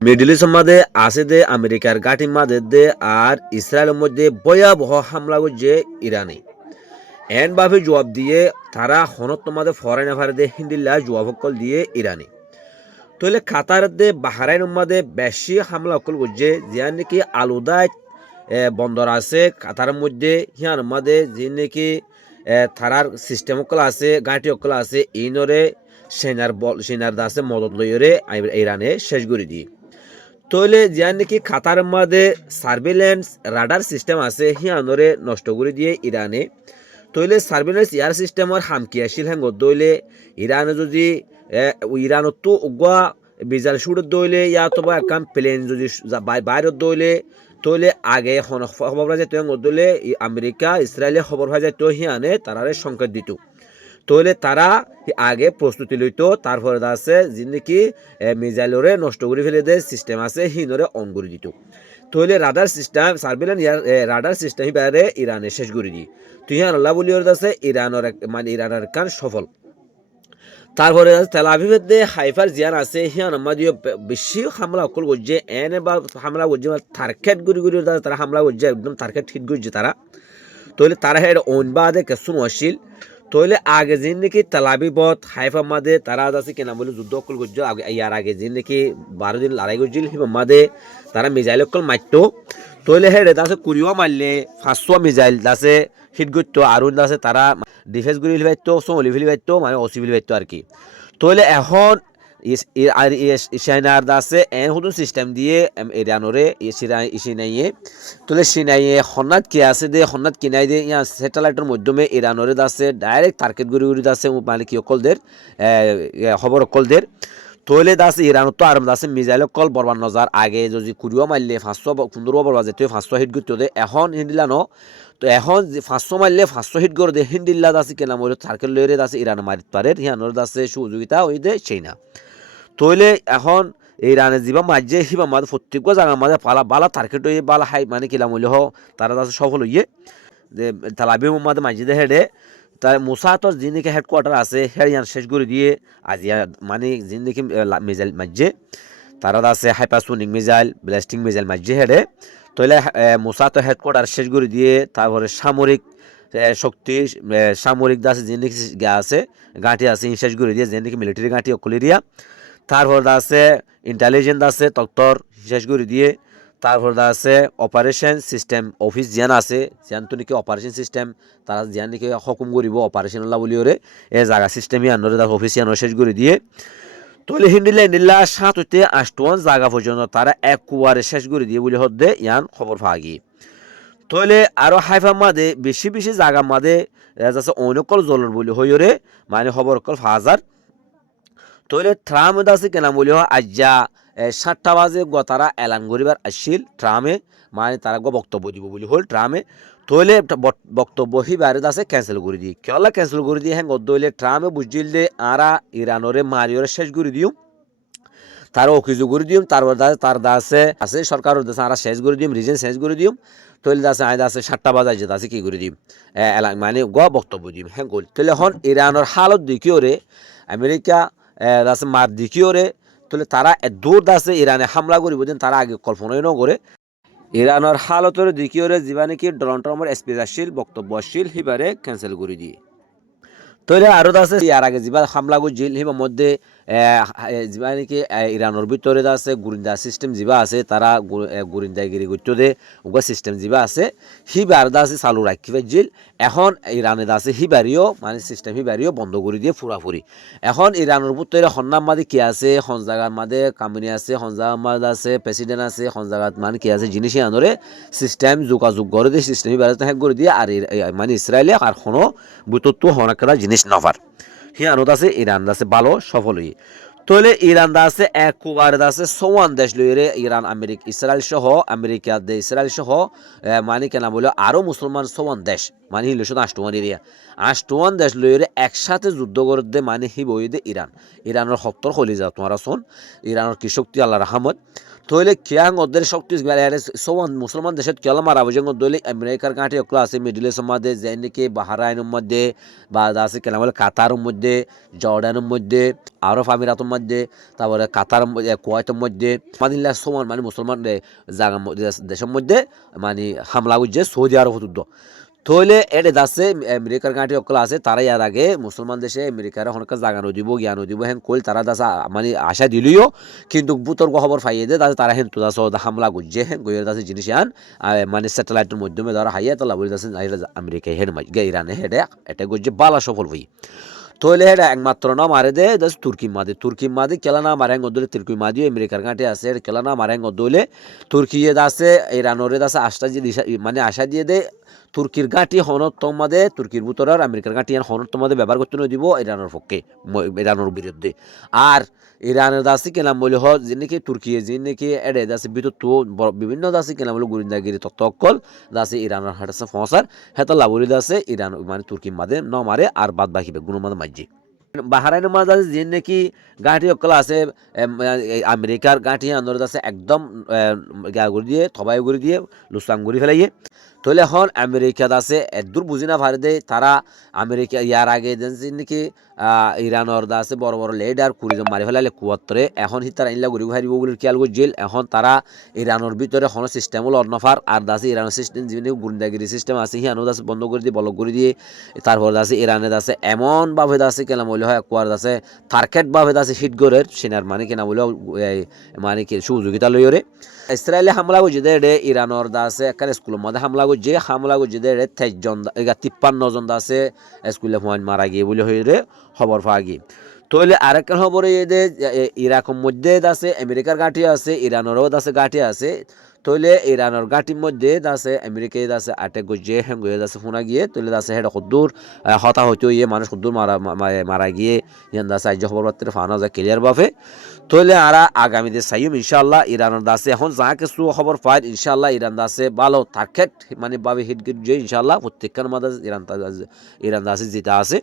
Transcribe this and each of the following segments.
Middle ইস্টের মধ্যে আছে দে আমেরিকার গাটির মাঝে দে আর ইসরায়েলের মধ্যে ভয়াবহ হামলা করছে ইরানে এন ভাবে জবাব দিয়ে তারা হনত তোমাদের ফরেন অ্যাফেয়ার দে হিন্দিল্লা জবাব কল দিয়ে ইরানে তাহলে কাতার দে বাহারাইন মধ্যে বেশি হামলা অকল করছে যে নাকি আলুদায় বন্দর আছে কাতারের মধ্যে হিয়ার মধ্যে যে নাকি থারার সিস্টেম অকল আছে গাঁটি অকল আছে ইনরে সেনার দাসে মদত লইরে ইরানে শেষ করে দিয়ে তইলে যে নাকি কাতার মধ্যে সার্ভিলেন্স রাডার সিস্টেম আছে হিয়ানরে নষ্ট করে দিয়ে ইরানে তইলে সার্ভিলেন্স এয়ার সিস্টেমর হামকি আসিল হ্যাঁ দইলে ইরানে যদি ইরানত তো উগা বিজাল শুট দইলে ইয়া তো বা একাম প্লেন যদি বাইরে দইলে তইলে আগে খবর পাওয়া যায় দইলে আমেরিকা ইসরায়েলে খবর পাওয়া যায় তো হিয়ানে তারারে সংকেত দিত তইলে তারা আগে প্রস্তুতি লইতো তারপরে আছে যিনি মিজাইলরে নষ্ট করে ফেলে দেয় সিস্টেম আছে হিনরে অন করে দিত তইলে radar system surveillance radar system হিবারে ইরানে শেষ করে দি তুই আল্লাহ বলি আছে ইরানের মানে ইরানের কান সফল তারপরে তেল আভিভের দে হাইফার জিয়ান আছে হিয়ান আমাদের বেশি হামলা অকল করছে এনে বা হামলা করছে টার্গেট গুড়ি গুড়ি তারা হামলা করছে একদম টার্গেট হিট করছে তারা তইলে তারা হেড অন বাদে কেসুন আসিল তইলে আগে যে নাকি তেলাবিবত হাইফা মাদে তারা আছে কেনা বলে যুদ্ধ অকল করছে ইয়ার আগে যে নাকি 12 দিন লড়াই করছিল হিবা মাদে তারা মিজাইল অকল মারতো তইলে হেড আছে কুড়িও মারলে 500 মিজাইল আছে হিট করতো আর আছে তারা ডিফেন্স গুলি ফেলতো সোমলি ফেলতো মানে ওসি ফেলতো আর কি তইলে এখন আর ইসাইনার আছে এন হুদুন সিস্টেম দিয়ে ইরানরে ইসিনাইয়ে তলে সিনাইয়ে হন্নাত কি আছে দে হন্নাত কিনাই দে ইয়া স্যাটেলাইটের মাধ্যমে ইরানরে আছে ডাইরেক্ট টার্গেট গুড়ি গুড়ি আছে মানে কি অকলদের খবর অকলদের তৈলে দাসে ইরানত তো আরম দাসে মিজাইল কল বরবান নজার আগে যদি কুড়িও মারলে 515 বরবা যেত 500 হিট করতে দে এখন হিন্দিলানো তো এখন 500 মারলে 500 হিট করে দে হিন্দিল্লা দাসে কেনা মরে সার্কেল লইরে দাসে ইরান মারিত পারে হিয়ানোর দাসে সুযোগিতা ওই দে সেই না তৈলে এখন ইরানে যিবা মাঝে হিবা মাঝে প্রত্যেক জায়গার মাঝে পালা বালা টার্গেট হয়ে বালা হাই মানে কিলাম হইলে হ তারা দাসে সফল হইয়ে যে তালাবি মাঝে মাঝে হেডে তার মুসাতর যিনিকে হেডকোয়ার্টার আছে হেরিয়ান শেষ করে দিয়ে আজিয়া মানে যিনিকে মিজাইল মাঝে তারা আছে হাইপারসোনিক মিজাইল ব্লাস্টিং মিজাইল মাঝে হেডে তইলে মুসাতর হেডকোয়ার্টার শেষ করে দিয়ে তারপরে সামরিক শক্তি সামরিক দাসে যিনি আছে গাঁটি আছে শেষ করে দিয়ে যিনি মিলিটারি গাঁটি অকলেরিয়া তারপর আছে ইন্টেলিজেন্স আছে তত্তর শেষ করে দিয়ে তারপর আছে অপারেশন সিস্টেম অফিস জিয়ান আছে জিয়ান তো নাকি অপারেশন সিস্টেম তারা জিয়ান নাকি হুকুম করিব অপারেশন আল্লাহ বলি ওরে এ জায়গা সিস্টেমই আনরে তার অফিস ইয়ানো শেষ করে দিয়ে তলে হিন্দিল্লা 7 হইতে 8 জায়গা পর্যন্ত তারা এক কুয়ারে শেষ করে দিয়ে বলে হদ্দে ইয়ান খবর ভাগি তলে আরো হাইফা মাদে বেশি বেশি জায়গা মাদে যাচ্ছে অনকল জলর বলি হইরে মানে খবর কল হাজার তইলে ট্রামে আছে কেনা বলি আজ্জা 7টা বাজে তারা এলান করিবার আসছিল ট্রামে মানে তারা বক্তব্য দিব বলি হল ট্রামে তইলে বক্তব্য হিবারে আছে ক্যান্সেল করে দিই কেলা ক্যান্সেল করে দিয়ে হ্যাঁ দইলে ট্রামে বুঝিল দে আরা ইরানরে মারিওরে শেষ করে দিও তার অভিযোগ করে দিম তারপর তার দাসে আছে সরকারের দাসে আরা শেষ করে দিম রিজন শেষ করে দিম তৈল দাসে আয় দাসে 7টা বাজায় যে দাসে কি করে দিম মানে বক্তব্য দিম হ্যাঁ গোল তাহলে এখন ইরানের হালত দেখিও রে আমেরিকা দাসে মার দেখিও রে তাহলে তারা দূর দাসে ইরানে হামলা করিব দিন তারা আগে কল্পনাই নকরে ইরানের হালতের দেখিও রে যিবা নাকি ডোনাল্ড ট্রাম্পের স্পিচ আসছিল বক্তব্য আসছিল সিবারে ক্যান্সেল করে দিয়ে তৈলে আরো আছে ইয়ার আগে যিবা হামলা করছিল হিবার মধ্যে যিবা নাকি ইরানের ভিতরে আছে গুরিন্দা সিস্টেম যিবা আছে তারা গুরিন্দাগিরি করতে দে ওগা সিস্টেম যিবা আছে হিবার আছে চালু রাখি ফেলছিল এখন ইরানে আছে হিবারিও মানে সিস্টেম হিবারিও বন্ধ করে দিয়ে ফুরাফুরি এখন ইরানের ভিতরে হন্নার মাঝে কি আছে হন জায়গার মাঝে কামিনী আছে হন জায়গার মাঝে আছে প্রেসিডেন্ট আছে হন জায়গাত মানে কি আছে জিনিস আনরে সিস্টেম যোগাযোগ করে দিয়ে সিস্টেম হিবারে হ্যাক করে দিয়ে আর মানে ইসরায়েলে আর কোনো বুতত্ব হনাকরা জিনিস নফার হিয়ানত আছে ইরান আছে ভালো সফল হই তলে ইরান আছে একবার আছে 54 দেশ লইরে ইরান আমেরিকা ইসরায়েল সহ আমেরিকা দে ইসরায়েল সহ মানে কেনা বলে আরো মুসলমান 54 দেশ মানে হিল 8 এরিয়া 8 দেশ লইরে একসাথে যুদ্ধ করতে মানে হি বই দে ইরানের 70 খলি যা তোমার শোন ইরানের কি শক্তি আল্লাহ রহমত তইলে কিয়াং ওদের শক্তি সোমান মুসলমান দেশত কেলা মারা বুঝে দলে আমেরিকার গাঁটি অকলা আছে মিডল ইস্টের মধ্যে যে নাকি বাহারাইনের মধ্যে বা আছে কেনা বলে কাতারের মধ্যে জর্ডানের মধ্যে আরব আমিরাতের মধ্যে তারপরে কাতার কুয়েতের মধ্যে মানিল্লা সোমান মানে মুসলমান জায়গা দেশের মধ্যে মানে হামলা করছে সৌদি আরব হতুদ্দ তইলে এডে দাসে আমেরিকার গাঁটি অকলা আছে তারা ইয়ার আগে মুসলমান দেশে আমেরিকার হনকার জাগানো দিব জ্ঞান দিব হেন কইল তারা দাসা মানে আশা দিলিও কিন্তু বুতর্ক খবর পাইয়ে দে তারা হেন তো দাস হামলা করছে হেন গইয়ের দাসে জিনিস আন মানে স্যাটেলাইটের মাধ্যমে ধরা হাইয়া তালা বলে দাসে আমেরিকা হেন গে ইরানে হেডে এটা করছে বালা সফল হই তইলে হেডা একমাত্র না মারে দে দাস তুর্কি মাদি কেলা না মারে গদলে তুর্কি মাদি আমেরিকার গাঁটি আছে কেলা না মারে গদলে তুর্কিয়ে দাসে ইরানরে দাসে আশা মানে আশা দিয়ে দে তুর্কির গাঁটি হনত তোমাদের তুর্কির ভিতর আর আমেরিকার গাঁটি হনত তোমাদের ব্যবহার করতে দিব ইরানের পক্ষে ইরানের বিরুদ্ধে আর ইরানের দাসি কেনাম বলে হয় যে নাকি তুর্কি যে নাকি এড়ে দাসি ভিতর তো বিভিন্ন দাসি কেনাম বলে গুরিন্দাগিরি তত্ত্বকল দাসি ইরানের হাটাছে ফসার হেতা লাবরি দাসে ইরান মানে তুর্কির মাঝে ন মারে আর বাদ বাকিবে গুণ মাঝে মাঝি বাহারাইনের মাঝে আছে যে নাকি গাঁটি অকল আছে আমেরিকার গাঁটি আন্দোলন আছে একদম গা করে দিয়ে থবাই করে দিয়ে লুসাং করে ফেলাইয়ে তাহলে এখন আমেরিকা আছে এদূর বুঝি না ভারে দেয় তারা আমেরিকা ইয়ার আগে যে নাকি ইরানর আছে বড় বড় লেডার কুড়িজন মারি ফেলাইলে কুয়াত্তরে এখন হি তারা ইনলা ঘুরি হারিব বলে খেয়াল করছিল এখন তারা ইরানের ভিতরে কোনো সিস্টেম হলো অন্যফার আর দাসে ইরানের সিস্টেম যিনি গুন্ডাগিরি সিস্টেম আছে হিয়ানো দাসে বন্ধ করে দিয়ে বলক করে দিয়ে তারপর দাসে ইরানে দাসে এমনভাবে দাসে কেনা বলে হয় কুয়ার দাসে থার্কেটভাবে দাসে হিটগরের সেনার মানে কেনা বলে মানে কি সুযোগিতা লইরে ইসরায়েলে হামলা করছে দে ইরানর দাসে একটা স্কুলের মধ্যে হামলা করছে দে 23 জন 53 জন দাসে স্কুলে পয়েন্ট মারা গিয়ে বলে হয়ে রে খবর পাওয়া গিয়ে তইলে আরেকটা খবর এদের ইরাকের মধ্যে আছে আমেরিকার গাঁটি আছে ইরানেরও আছে গাঁটি আছে তইলে ইরানের গাঁটির মধ্যে আছে আমেরিকায় আছে আটেক গজে হ্যাং গয়ে আছে ফোনা গিয়ে তইলে আছে হেটা কদ্দুর হতা হইতে ইয়ে মানুষ কদ্দুর মারা গিয়ে ইয়ান দাসে আজ খবর পাত্রে ফানা যায় ক্লিয়ার বাফে তইলে আরা আগামীতে চাইম ইনশাআল্লাহ ইরানের দাসে এখন যা কিছু খবর পাই ইনশাআল্লাহ ইরান দাসে ভালো থাকেট মানে ভাবে হিট যে ইনশাআল্লাহ প্রত্যেকখান মাঝে ইরান দাসে যেটা আছে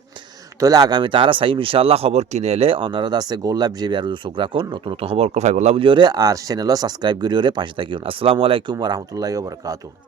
তাহলে আগামী তারা সাইম ইনশাআল্লাহ খবর কিনে এলে অনারা আছে গোল লাইভ জিবি আর চোখ রাখুন নতুন নতুন খবর ফাইবল্লাহ বলিওরে আর চ্যানেলও সাবস্ক্রাইব করিওরে পাশে থাকিউন আসসালামু আলাইকুম ওয়া রাহমাতুল্লাহি ওয়া বারাকাতুহু।